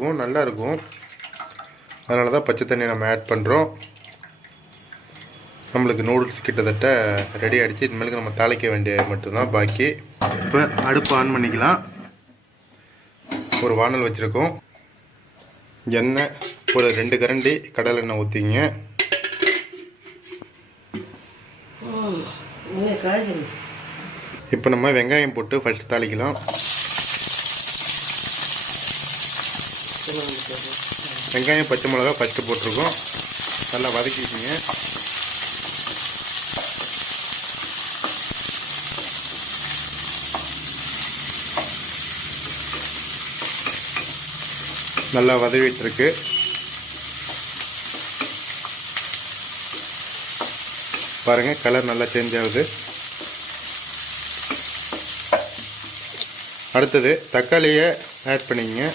இருக்கும், நல்லா இருக்கும். அதனால தான் பச்சை தண்ணி நம்ம ஆட் பண்ணுறோம். நம்மளுக்கு நூடுல்ஸ் கிட்டத்தட்ட ரெடி ஆகிடுச்சு. இனிமேலுக்கு நம்ம தாளிக்க வேண்டிய மட்டும்தான் பாக்கி. இப்போ அடுப்பு ஆன் பண்ணிக்கலாம். ஒரு வானல் வச்சுருக்கோம். எண்ணெய் ஒரு 2 கரண்டி கடலை எண்ணெய் ஊற்றிங்க. இப்போ நம்ம வெங்காயம் போட்டு ஃபஸ்ட்டு தாளிக்கலாம். வெங்காயம் பச்சை மிளகா ஃபஸ்ட்டு போட்டிருக்கோம். நல்லா வதக்கிக்கிங்க. நல்லா வதவிட்டுருக்கு. பாருங்கள், கலர் நல்லா சேஞ்ச் ஆகுது. அடுத்தது தக்காளியை ஆட் பண்ணிக்கங்க.